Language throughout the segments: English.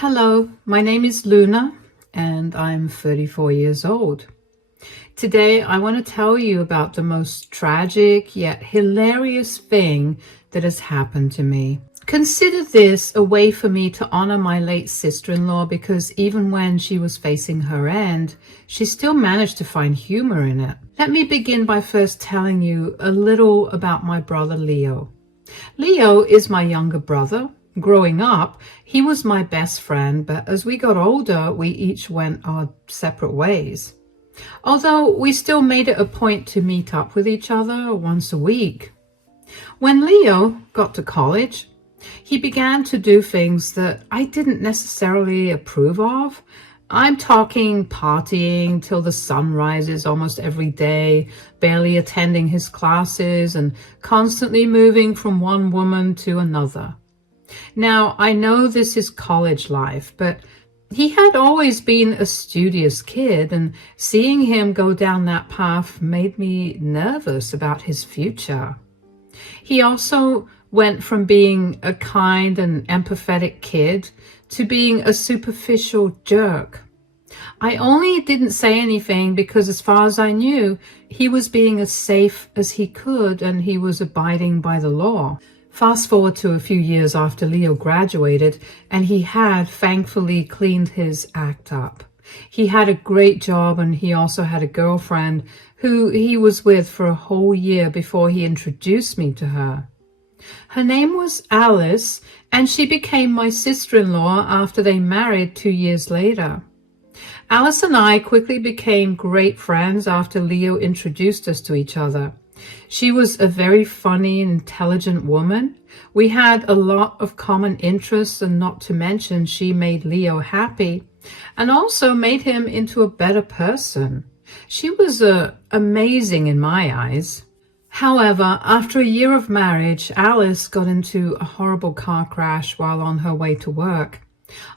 Hello, my name is Luna and I'm 34 years old. Today I want to tell you about the most tragic yet hilarious thing that has happened to me. Consider this a way for me to honor my late sister-in-law because even when she was facing her end, she still managed to find humor in it. Let me begin by first telling you a little about my brother Leo. Leo is my younger brother. Growing up, he was my best friend, but as we got older, we each went our separate ways. Although we still made it a point to meet up with each other once a week. When Leo got to college, he began to do things that I didn't necessarily approve of. I'm talking partying till the sun rises almost every day, barely attending his classes, and constantly moving from one woman to another. Now, I know this is college life, but he had always been a studious kid, and seeing him go down that path made me nervous about his future. He also went from being a kind and empathetic kid to being a superficial jerk. I only didn't say anything because as far as I knew, he was being as safe as he could and he was abiding by the law. Fast forward to a few years after Leo graduated, and he had thankfully cleaned his act up. He had a great job and he also had a girlfriend who he was with for a whole year before he introduced me to her. Her name was Alice, and she became my sister-in-law after they married 2 years later. Alice and I quickly became great friends after Leo introduced us to each other. She was a very funny and intelligent woman. We had a lot of common interests, and not to mention she made Leo happy and also made him into a better person. She was amazing in my eyes. However, after a year of marriage, Alice got into a horrible car crash while on her way to work.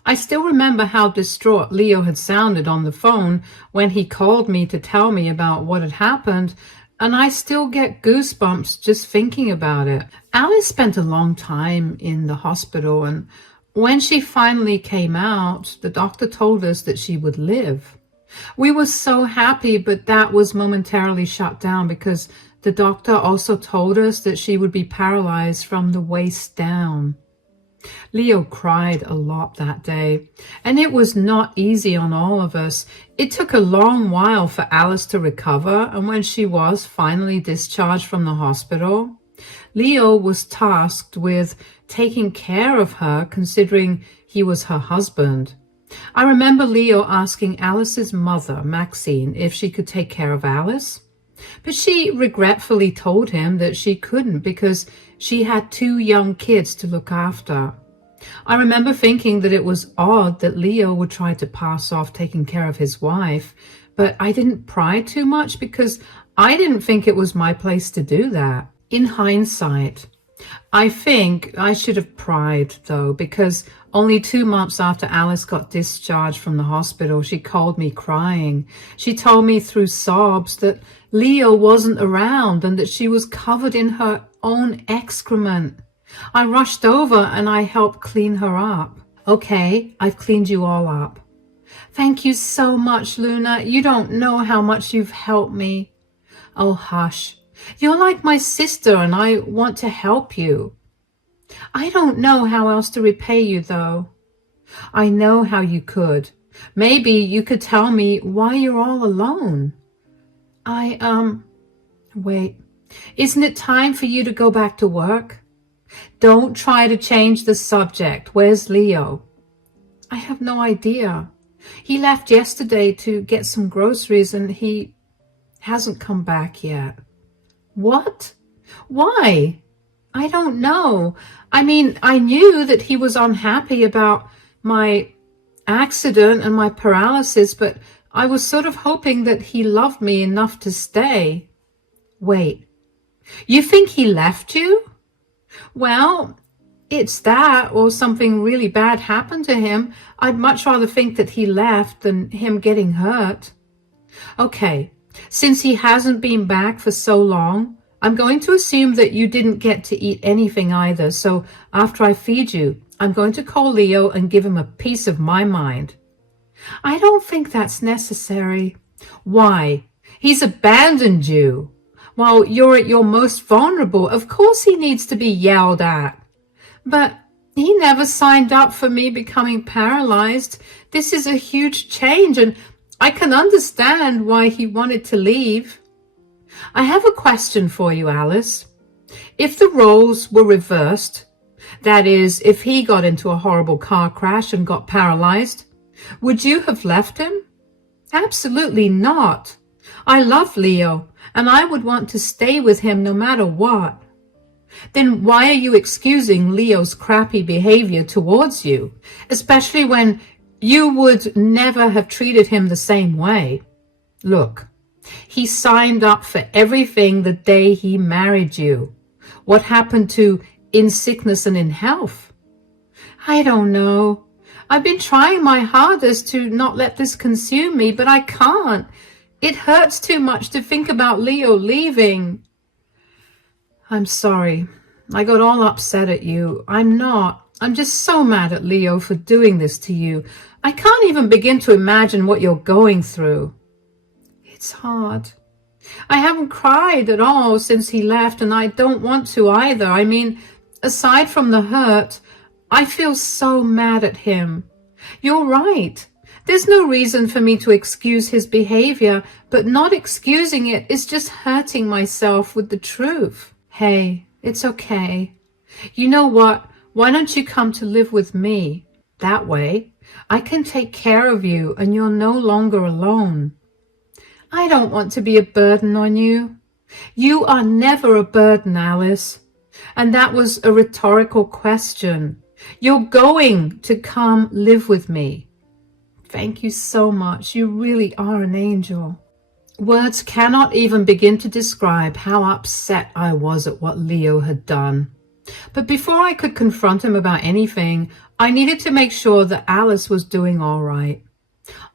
I still remember how distraught Leo had sounded on the phone when he called me to tell me about what had happened, and I still get goosebumps just thinking about it. Alice spent a long time in the hospital, and when she finally came out, the doctor told us that she would live. We were so happy, but that was momentarily shut down because the doctor also told us that she would be paralyzed from the waist down. Leo cried a lot that day, and it was not easy on all of us. It took a long while for Alice to recover, and when she was finally discharged from the hospital, Leo was tasked with taking care of her, considering he was her husband. I remember Leo asking Alice's mother, Maxine, if she could take care of Alice, but she regretfully told him that she couldn't because she had 2 young kids to look after. I remember thinking that it was odd that Leo would try to pass off taking care of his wife, but I didn't pry too much because I didn't think it was my place to do that. In hindsight, I think I should have pried though, because only 2 months after Alice got discharged from the hospital, she called me crying. She told me through sobs that Leo wasn't around and that she was covered in her own excrement. I rushed over and I helped clean her up. Okay, I've cleaned you all up. Thank you so much, Luna. You don't know how much you've helped me. Oh, hush. You're like my sister and I want to help you. I don't know how else to repay you, though. I know how you could. Maybe you could tell me why you're all alone. Wait. Isn't it time for you to go back to work? Don't try to change the subject. Where's Leo? I have no idea. He left yesterday to get some groceries and he hasn't come back yet. What? Why? I don't know. I mean, I knew that he was unhappy about my accident and my paralysis, but I was sort of hoping that he loved me enough to stay. Wait, you think he left you? Well, it's that or something really bad happened to him. I'd much rather think that he left than him getting hurt. Okay, since he hasn't been back for so long, I'm going to assume that you didn't get to eat anything either, so after I feed you, I'm going to call Leo and give him a piece of my mind. I don't think that's necessary. Why? He's abandoned you. While you're at your most vulnerable, of course he needs to be yelled at. But he never signed up for me becoming paralyzed. This is a huge change, and I can understand why he wanted to leave. I have a question for you, Alice. If the roles were reversed, that is, if he got into a horrible car crash and got paralyzed, would you have left him? Absolutely not. I love Leo, and I would want to stay with him no matter what. Then why are you excusing Leo's crappy behavior towards you, especially when you would never have treated him the same way? Look, he signed up for everything the day he married you. What happened to in sickness and in health? I don't know. I've been trying my hardest to not let this consume me, but I can't. It hurts too much to think about Leo leaving. I'm sorry. I got all upset at you. I'm not. I'm just so mad at Leo for doing this to you. I can't even begin to imagine what you're going through. It's hard. I haven't cried at all since he left, and I don't want to either. I mean, aside from the hurt, I feel so mad at him. You're right. There's no reason for me to excuse his behavior, but not excusing it is just hurting myself with the truth. Hey, it's okay. You know what? Why don't you come to live with me? That way, I can take care of you and you're no longer alone. I don't want to be a burden on you. You are never a burden, Alice. And that was a rhetorical question. You're going to come live with me. Thank you so much. You really are an angel. Words cannot even begin to describe how upset I was at what Leo had done. But before I could confront him about anything, I needed to make sure that Alice was doing all right.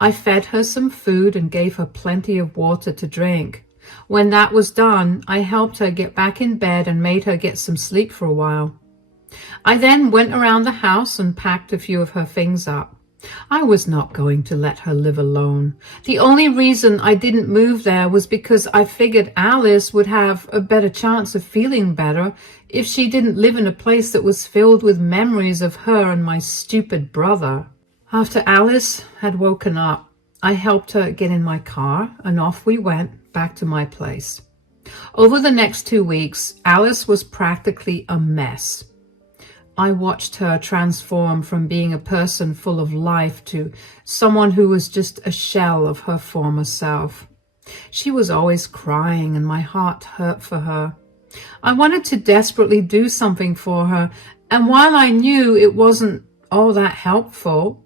I fed her some food and gave her plenty of water to drink. When that was done, I helped her get back in bed and made her get some sleep for a while. I then went around the house and packed a few of her things up. I was not going to let her live alone. The only reason I didn't move there was because I figured Alice would have a better chance of feeling better if she didn't live in a place that was filled with memories of her and my stupid brother. After Alice had woken up, I helped her get in my car and off we went back to my place. Over the next 2 weeks, Alice was practically a mess. I watched her transform from being a person full of life to someone who was just a shell of her former self. She was always crying and my heart hurt for her. I wanted to desperately do something for her, and while I knew it wasn't all that helpful,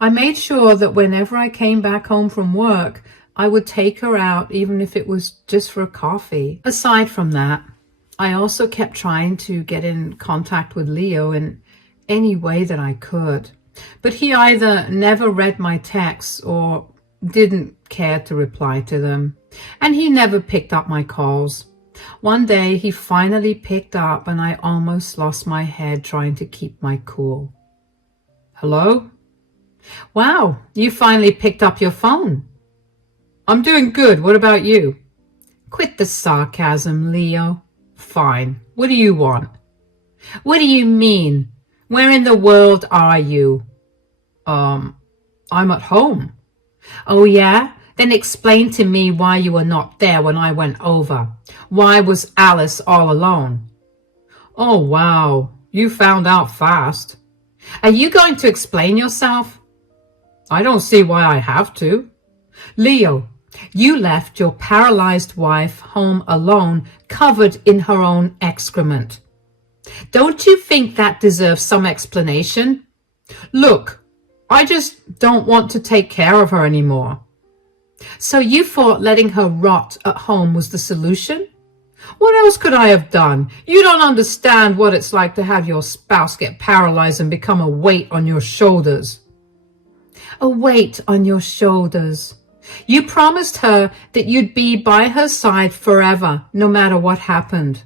I made sure that whenever I came back home from work, I would take her out, even if it was just for a coffee. Aside from that, I also kept trying to get in contact with Leo in any way that I could, but he either never read my texts or didn't care to reply to them, and he never picked up my calls. One day he finally picked up and I almost lost my head trying to keep my cool. Hello? Wow, you finally picked up your phone. I'm doing good. What about you? Quit the sarcasm, Leo. Fine. What do you want? What do you mean? Where in the world are you? I'm at home. Oh, yeah? Then explain to me why you were not there when I went over. Why was Alice all alone? Oh, wow. You found out fast. Are you going to explain yourself? I don't see why I have to. Leo, you left your paralyzed wife home alone, covered in her own excrement. Don't you think that deserves some explanation? Look, I just don't want to take care of her anymore. So you thought letting her rot at home was the solution? What else could I have done? You don't understand what it's like to have your spouse get paralyzed and become a weight on your shoulders. A weight on your shoulders. You promised her that you'd be by her side forever, no matter what happened.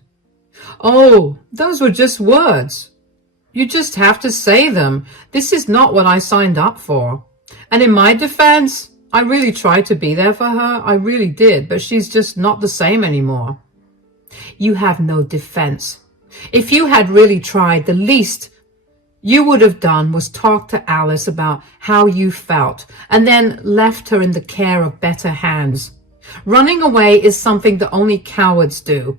Oh, those were just words. You just have to say them. This is not what I signed up for. And in my defense, I really tried to be there for her. I really did, but she's just not the same anymore. You have no defense. If you had really tried, the least you would have done was talk to Alice about how you felt and then left her in the care of better hands. Running away is something that only cowards do.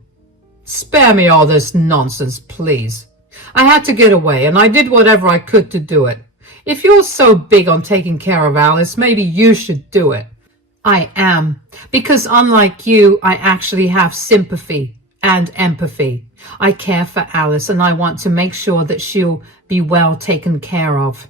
Spare me all this nonsense, please. I had to get away, and I did whatever I could to do it. If you're so big on taking care of Alice, maybe you should do it. I am, because unlike you, I actually have sympathy and empathy. I care for Alice, and I want to make sure that she'll be well taken care of.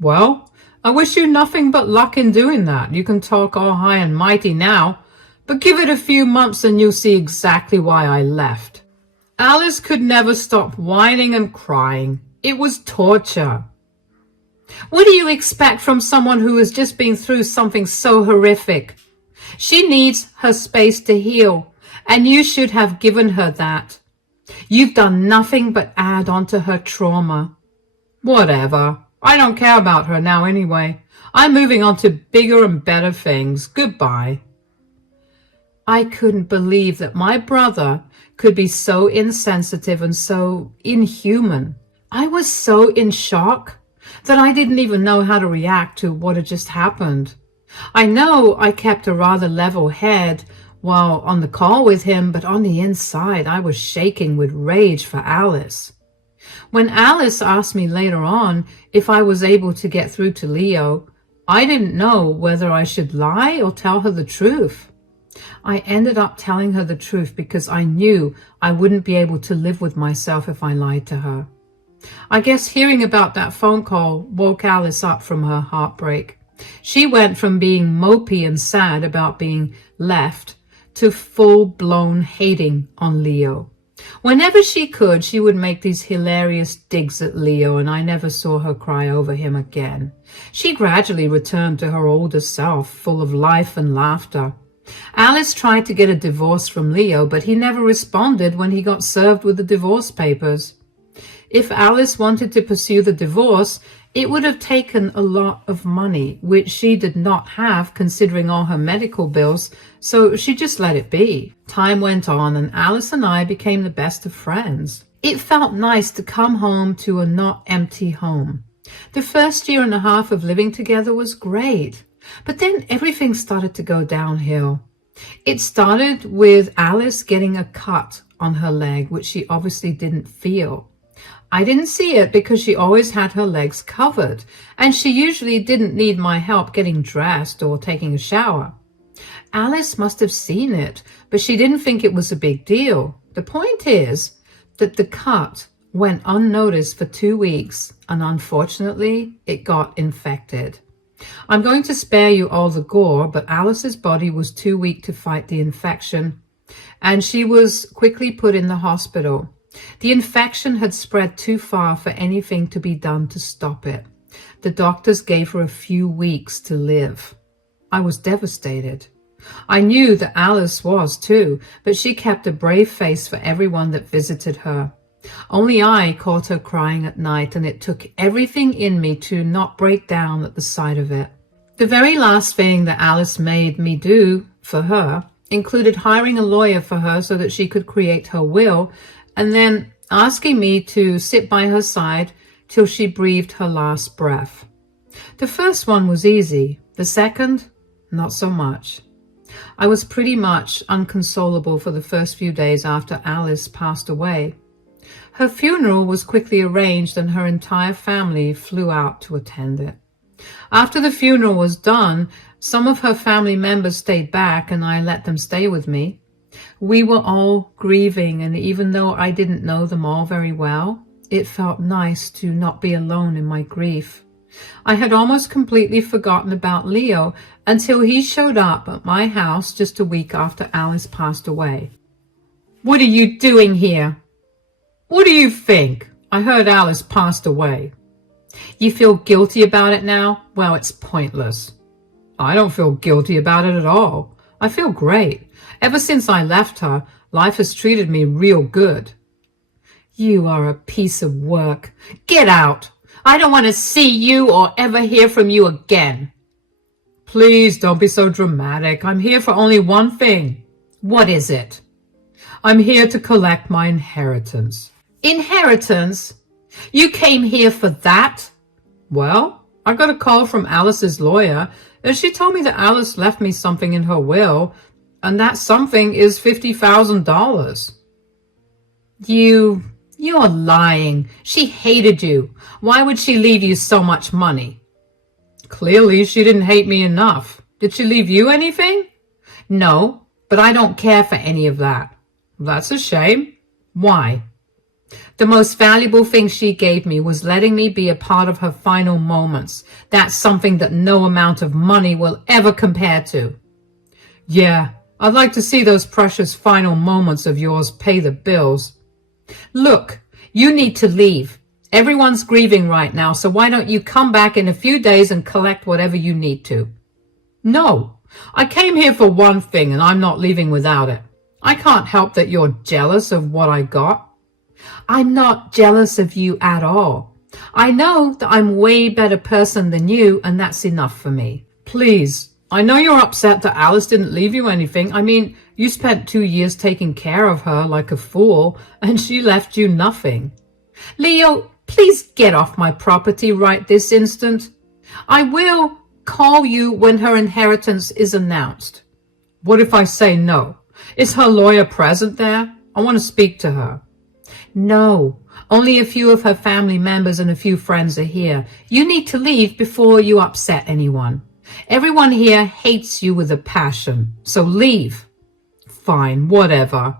Well, I wish you nothing but luck in doing that. You can talk all high and mighty now, but give it a few months and you'll see exactly why I left. Alice could never stop whining and crying. It was torture. What do you expect from someone who has just been through something so horrific? She needs her space to heal, and you should have given her that. You've done nothing but add on to her trauma. Whatever. I don't care about her now anyway. I'm moving on to bigger and better things. Goodbye. I couldn't believe that my brother could be so insensitive and so inhuman. I was so in shock that I didn't even know how to react to what had just happened. I know I kept a rather level head while on the call with him, but on the inside I was shaking with rage for Alice. When Alice asked me later on if I was able to get through to Leo, I didn't know whether I should lie or tell her the truth. I ended up telling her the truth because I knew I wouldn't be able to live with myself if I lied to her. I guess hearing about that phone call woke Alice up from her heartbreak. She went from being mopey and sad about being left to full-blown hating on Leo. Whenever she could, she would make these hilarious digs at Leo, and I never saw her cry over him again. She gradually returned to her older self, full of life and laughter. Alice tried to get a divorce from Leo, but he never responded when he got served with the divorce papers. If Alice wanted to pursue the divorce, it would have taken a lot of money, which she did not have considering all her medical bills, so she just let it be. Time went on and Alice and I became the best of friends. It felt nice to come home to a not empty home. The first year and a half of living together was great, but then everything started to go downhill. It started with Alice getting a cut on her leg, which she obviously didn't feel. I didn't see it because she always had her legs covered, and she usually didn't need my help getting dressed or taking a shower. Alice must have seen it, but she didn't think it was a big deal. The point is that the cut went unnoticed for 2 weeks, and unfortunately, it got infected. I'm going to spare you all the gore, but Alice's body was too weak to fight the infection, and she was quickly put in the hospital. The infection had spread too far for anything to be done to stop it. The doctors gave her a few weeks to live. I was devastated. I knew that Alice was too, but she kept a brave face for everyone that visited her. Only I caught her crying at night, and it took everything in me to not break down at the sight of it. The very last thing that Alice made me do for her included hiring a lawyer for her so that she could create her will, and then asking me to sit by her side till she breathed her last breath. The first one was easy. The second, not so much. I was pretty much inconsolable for the first few days after Alice passed away. Her funeral was quickly arranged and her entire family flew out to attend it. After the funeral was done, some of her family members stayed back and I let them stay with me. We were all grieving, and even though I didn't know them all very well, it felt nice to not be alone in my grief. I had almost completely forgotten about Leo until he showed up at my house just a week after Alice passed away. "What are you doing here? What do you think? I heard Alice passed away. You feel guilty about it now? Well, it's pointless." "I don't feel guilty about it at all. I feel great. Ever since I left her, life has treated me real good." You are a piece of work. Get out. I don't want to see you or ever hear from you again. Please don't be so dramatic. I'm here for only one thing. What is it? I'm here to collect my inheritance. Inheritance? You came here for that? Well, I got a call from Alice's lawyer, and she told me that Alice left me something in her will, and that something is $50,000. You're lying. She hated you. Why would she leave you so much money? Clearly, she didn't hate me enough. Did she leave you anything? No, but I don't care for any of that. That's a shame. Why? The most valuable thing she gave me was letting me be a part of her final moments. That's something that no amount of money will ever compare to. Yeah, I'd like to see those precious final moments of yours pay the bills. Look, you need to leave. Everyone's grieving right now, so why don't you come back in a few days and collect whatever you need to? No, I came here for one thing and I'm not leaving without it. I can't help that you're jealous of what I got. I'm not jealous of you at all. I know that I'm a way better person than you, and that's enough for me. Please, I know you're upset that Alice didn't leave you anything. I mean, you spent 2 years taking care of her like a fool, and she left you nothing. Leo, please get off my property right this instant. I will call you when her inheritance is announced. What if I say no? Is her lawyer present there? I want to speak to her. No, only a few of her family members and a few friends are here. You need to leave before you upset anyone. Everyone here hates you with a passion, so leave. Fine, whatever.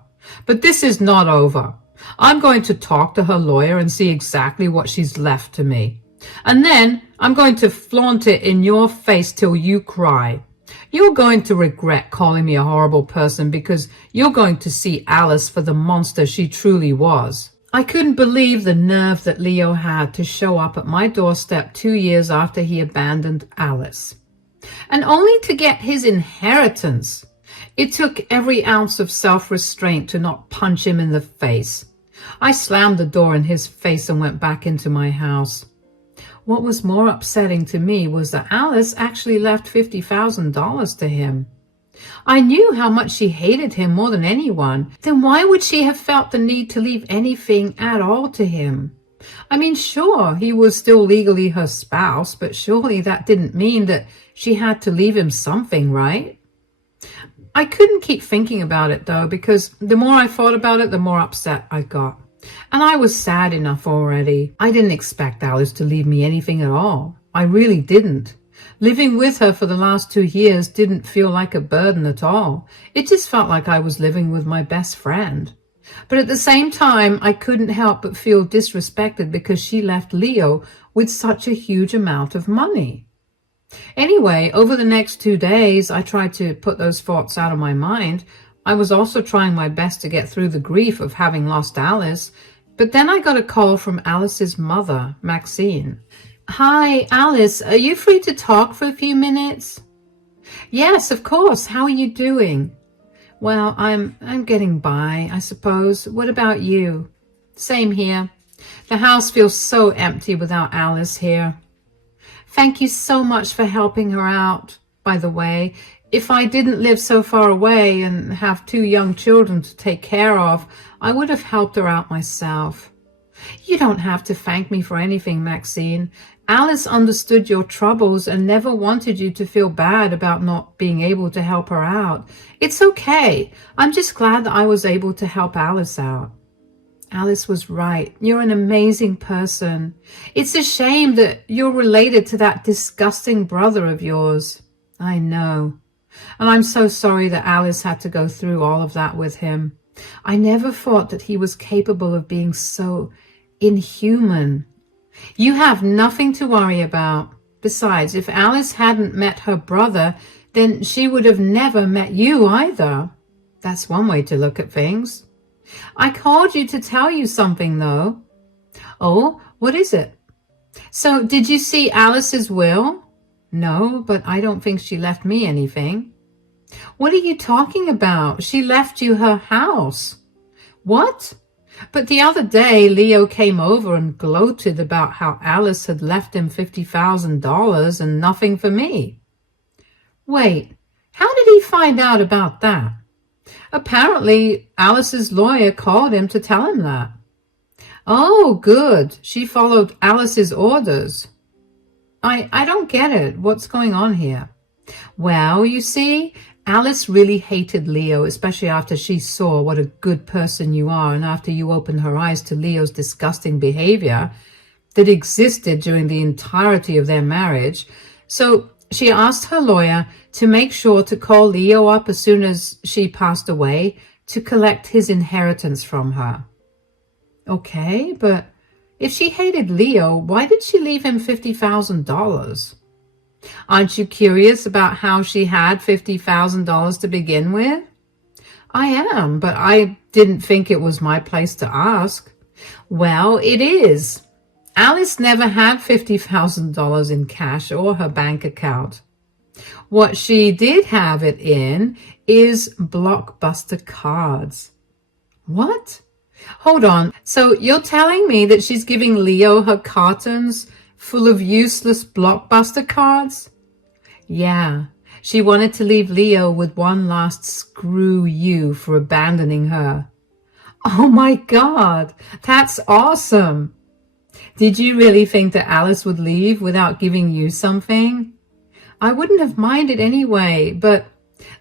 But this is not over. I'm going to talk to her lawyer and see exactly what she's left to me. And then I'm going to flaunt it in your face till you cry. You're going to regret calling me a horrible person because you're going to see Alice for the monster she truly was. I couldn't believe the nerve that Leo had to show up at my doorstep 2 years after he abandoned Alice. And only to get his inheritance. It took every ounce of self-restraint to not punch him in the face. I slammed the door in his face and went back into my house. What was more upsetting to me was that Alice actually left $50,000 to him. I knew how much she hated him more than anyone. Then why would she have felt the need to leave anything at all to him? I mean, sure, he was still legally her spouse, but surely that didn't mean that she had to leave him something, right? I couldn't keep thinking about it, though, because the more I thought about it, the more upset I got. And I was sad enough already. I didn't expect Alice to leave me anything at all. I really didn't. Living with her for the last 2 years didn't feel like a burden at all. It just felt like I was living with my best friend. But at the same time, I couldn't help but feel disrespected because she left Leo with such a huge amount of money. Anyway, over the next 2 days, I tried to put those thoughts out of my mind. I was also trying my best to get through the grief of having lost Alice. But then I got a call from Alice's mother, Maxine. Hi, Alice, are you free to talk for a few minutes? Yes, of course. How are you doing? Well, I'm getting by, I suppose. What about you? Same here. The house feels so empty without Alice here. Thank you so much for helping her out, by the way. If I didn't live so far away and have 2 young children to take care of, I would have helped her out myself. You don't have to thank me for anything, Maxine. Alice understood your troubles and never wanted you to feel bad about not being able to help her out. It's okay. I'm just glad that I was able to help Alice out. Alice was right. You're an amazing person. It's a shame that you're related to that disgusting brother of yours. I know. And I'm so sorry that Alice had to go through all of that with him. I never thought that he was capable of being so inhuman. You have nothing to worry about. Besides, if Alice hadn't met her brother, then she would have never met you either. That's one way to look at things. I called you to tell you something, though. Oh, what is it? So, did you see Alice's will? No, but I don't think she left me anything. What are you talking about? She left you her house. What? But the other day, Leo came over and gloated about how Alice had left him $50,000 and nothing for me. Wait, how did he find out about that? Apparently, Alice's lawyer called him to tell him that. Oh, good. She followed Alice's orders. I don't get it. What's going on here? Well, you see, Alice really hated Leo, especially after she saw what a good person you are and after you opened her eyes to Leo's disgusting behavior that existed during the entirety of their marriage. So she asked her lawyer to make sure to call Leo up as soon as she passed away to collect his inheritance from her. Okay, but if she hated Leo, why did she leave him $50,000? Aren't you curious about how she had $50,000 to begin with? I am, but I didn't think it was my place to ask. Well, it is. Alice never had $50,000 in cash or her bank account. What she did have it in is Blockbuster cards. What? Hold on. So you're telling me that she's giving Leo her cartons full of useless Blockbuster cards? Yeah, she wanted to leave Leo with one last screw you for abandoning her. Oh my God, that's awesome. Did you really think that Alice would leave without giving you something? I wouldn't have minded anyway, but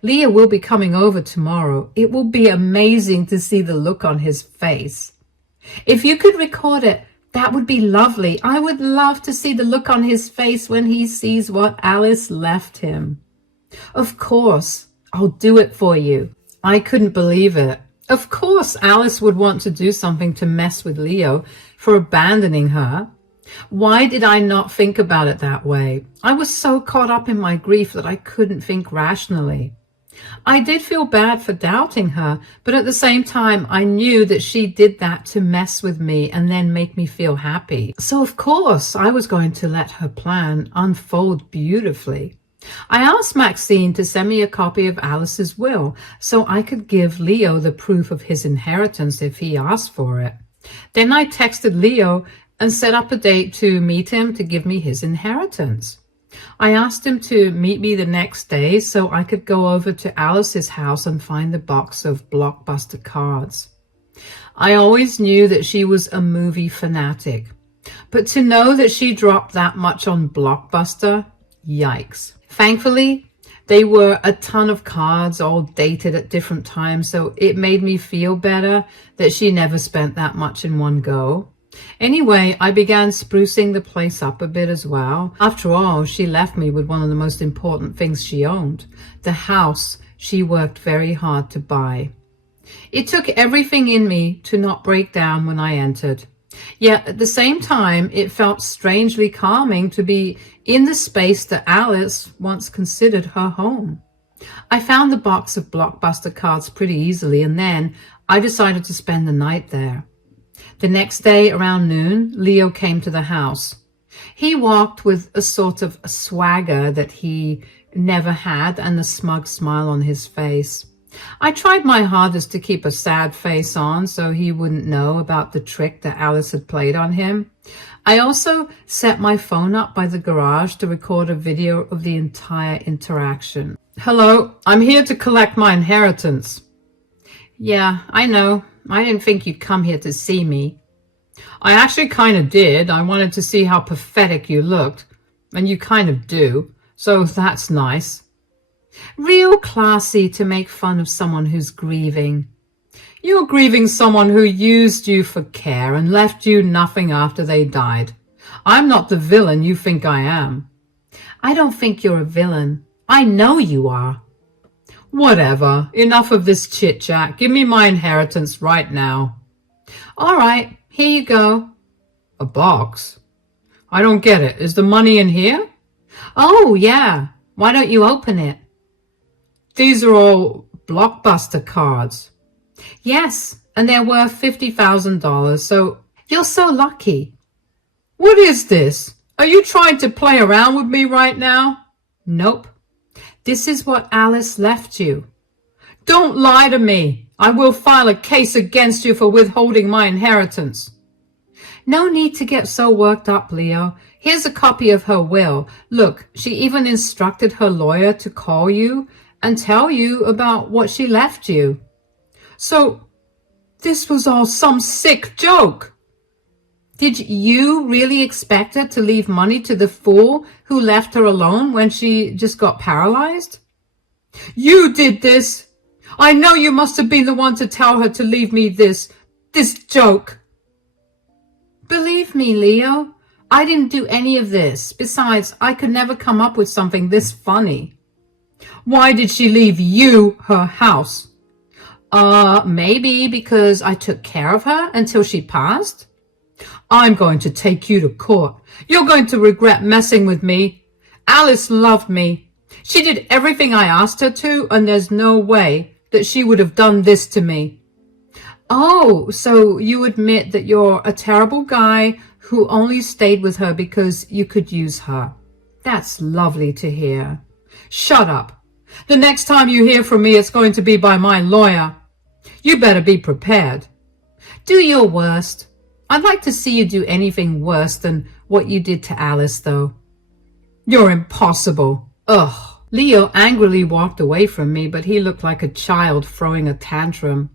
Leo will be coming over tomorrow. It will be amazing to see the look on his face. If you could record it, that would be lovely. I would love to see the look on his face when he sees what Alice left him. Of course, I'll do it for you. I couldn't believe it. Of course, Alice would want to do something to mess with Leo for abandoning her. Why did I not think about it that way? I was so caught up in my grief that I couldn't think rationally. I did feel bad for doubting her, but at the same time, I knew that she did that to mess with me and then make me feel happy. So of course, I was going to let her plan unfold beautifully. I asked Maxine to send me a copy of Alice's will so I could give Leo the proof of his inheritance if he asked for it. Then I texted Leo and set up a date to meet him to give me his inheritance. I asked him to meet me the next day so I could go over to Alice's house and find the box of Blockbuster cards. I always knew that she was a movie fanatic, but to know that she dropped that much on Blockbuster, yikes. Thankfully, they were a ton of cards all dated at different times, so it made me feel better that she never spent that much in one go. Anyway, I began sprucing the place up a bit as well. After all, she left me with one of the most important things she owned, the house she worked very hard to buy. It took everything in me to not break down when I entered. Yet at the same time, it felt strangely calming to be in the space that Alice once considered her home. I found the box of Blockbuster cards pretty easily, and then I decided to spend the night there. The next day around noon, Leo came to the house. He walked with a sort of swagger that he never had and a smug smile on his face. I tried my hardest to keep a sad face on so he wouldn't know about the trick that Alice had played on him. I also set my phone up by the garage to record a video of the entire interaction. Hello, I'm here to collect my inheritance. Yeah, I know. I didn't think you'd come here to see me. I actually kind of did. I wanted to see how pathetic you looked. And you kind of do. So that's nice. Real classy to make fun of someone who's grieving. You're grieving someone who used you for care and left you nothing after they died. I'm not the villain you think I am. I don't think you're a villain. I know you are. Whatever. Enough of this chit-chat. Give me my inheritance right now. All right. Here you go. A box? I don't get it. Is the money in here? Oh, yeah. Why don't you open it? These are all Blockbuster cards. Yes, and they're worth $50,000, so you're so lucky. What is this? Are you trying to play around with me right now? Nope. This is what Alice left you. Don't lie to me. I will file a case against you for withholding my inheritance." "No need to get so worked up, Leo. Here's a copy of her will. Look, she even instructed her lawyer to call you and tell you about what she left you." "So this was all some sick joke." "Did you really expect her to leave money to the fool who left her alone when she just got paralyzed?" "You did this. I know you must have been the one to tell her to leave me this joke." "Believe me, Leo, I didn't do any of this. Besides, I could never come up with something this funny." "Why did she leave you her house?" Maybe because I took care of her until she passed." "I'm going to take you to court. You're going to regret messing with me. Alice loved me. She did everything I asked her to, and there's no way that she would have done this to me." "Oh, so you admit that you're a terrible guy who only stayed with her because you could use her. That's lovely to hear." "Shut up. The next time you hear from me, it's going to be by my lawyer. You better be prepared." "Do your worst. I'd like to see you do anything worse than what you did to Alice, though." "You're impossible. Ugh." Leo angrily walked away from me, but he looked like a child throwing a tantrum.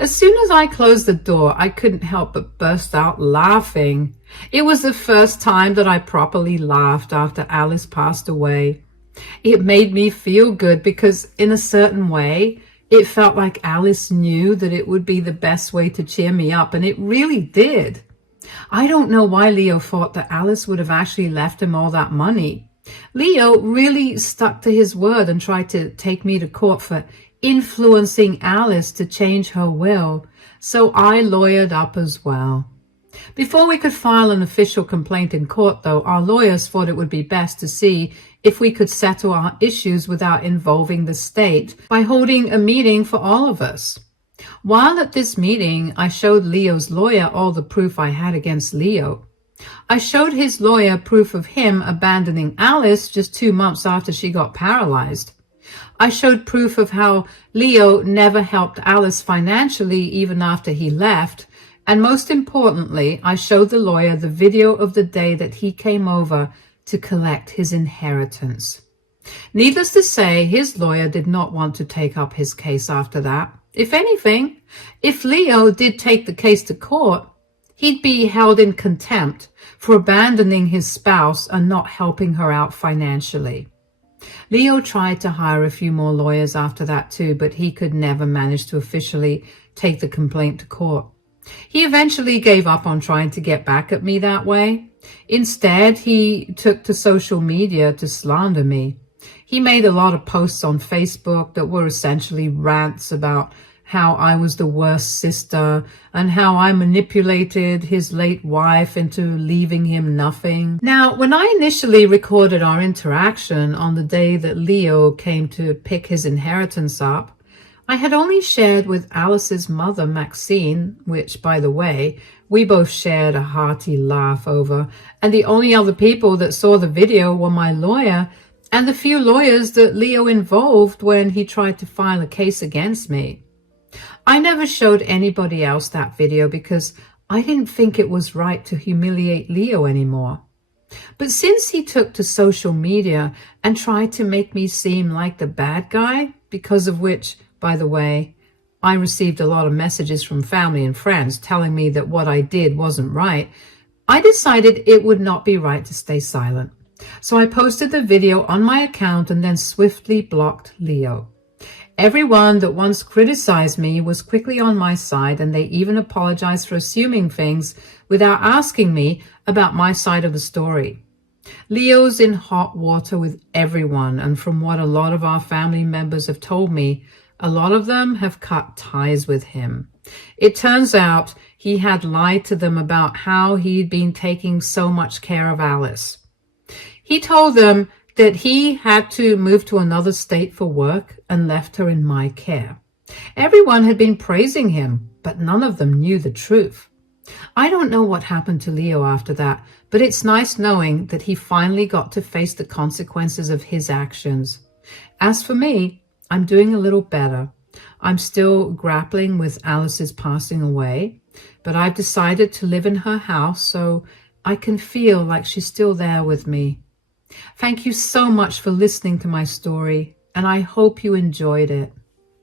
As soon as I closed the door, I couldn't help but burst out laughing. It was the first time that I properly laughed after Alice passed away. It made me feel good because, in a certain way, it felt like Alice knew that it would be the best way to cheer me up, and it really did. I don't know why Leo thought that Alice would have actually left him all that money. Leo really stuck to his word and tried to take me to court for influencing Alice to change her will, so I lawyered up as well. Before we could file an official complaint in court, though, our lawyers thought it would be best to see if we could settle our issues without involving the state by holding a meeting for all of us. While at this meeting, I showed Leo's lawyer all the proof I had against Leo. I showed his lawyer proof of him abandoning Alice just 2 months after she got paralyzed. I showed proof of how Leo never helped Alice financially even after he left. And most importantly, I showed the lawyer the video of the day that he came over to collect his inheritance. Needless to say, his lawyer did not want to take up his case after that. If anything, if Leo did take the case to court, he'd be held in contempt for abandoning his spouse and not helping her out financially. Leo tried to hire a few more lawyers after that too, but he could never manage to officially take the complaint to court. He eventually gave up on trying to get back at me that way. Instead, he took to social media to slander me. He made a lot of posts on Facebook that were essentially rants about how I was the worst sister and how I manipulated his late wife into leaving him nothing. Now, when I initially recorded our interaction on the day that Leo came to pick his inheritance up, I had only shared with Alice's mother, Maxine, which, by the way, we both shared a hearty laugh over, and the only other people that saw the video were my lawyer and the few lawyers that Leo involved when he tried to file a case against me. I never showed anybody else that video because I didn't think it was right to humiliate Leo anymore. But since he took to social media and tried to make me seem like the bad guy, because of which, by the way, I received a lot of messages from family and friends telling me that what I did wasn't right, I decided it would not be right to stay silent. So I posted the video on my account and then swiftly blocked Leo. Everyone that once criticized me was quickly on my side, and they even apologized for assuming things without asking me about my side of the story. Leo's in hot water with everyone, and from what a lot of our family members have told me, a lot of them have cut ties with him. It turns out he had lied to them about how he'd been taking so much care of Alice. He told them that he had to move to another state for work and left her in my care. Everyone had been praising him, but none of them knew the truth. I don't know what happened to Leo after that, but it's nice knowing that he finally got to face the consequences of his actions. As for me, I'm doing a little better. I'm still grappling with Alice's passing away, but I've decided to live in her house so I can feel like she's still there with me. Thank you so much for listening to my story, and I hope you enjoyed it.